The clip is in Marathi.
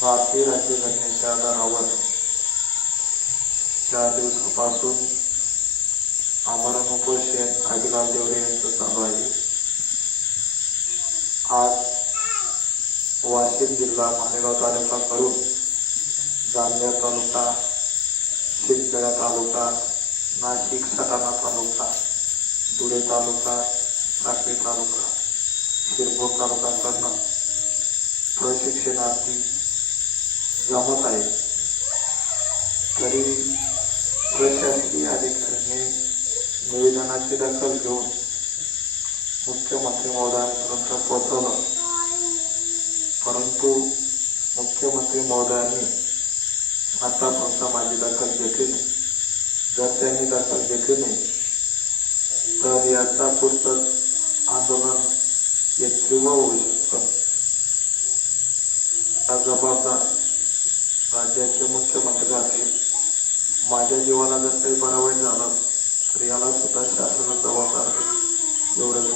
भारतीय राज्यघटनेच्या आधारावर 4 दिवसापासून आमरण उपोषण अभिलाष देवरे यांचं चालू आहे. आज वाशिम जिल्हा मालेगाव तालुका करून जामनेर तालुका, शिंदखेडा तालुका, नाशिक सटाणा तालुका, धुळे तालुका, साक्री तालुका, शिरपूर तालुक्याकडनं प्रशिक्षणार्थी जमत आहे. तरी प्रशासकीय अधिकाऱ्यांनी निवेदनाची दखल घेऊन मुख्यमंत्री महोदयांपर्यंत पोहोचवलं, परंतु मुख्यमंत्री महोदयांनी आतापर्यंत माझी दखल घेतली नाही. जर त्यांनी दखल घेतली नाही तर याचा पुढचं आंदोलन हे तीव्र होऊ शकतं. हा जबाबदार राज्याचे मुख्यमंत्री असतील. माझ्या जीवाला जर काही बरं वाईट झालं तर याला सुद्धा शासनाला जबाबदार आहे. एवढं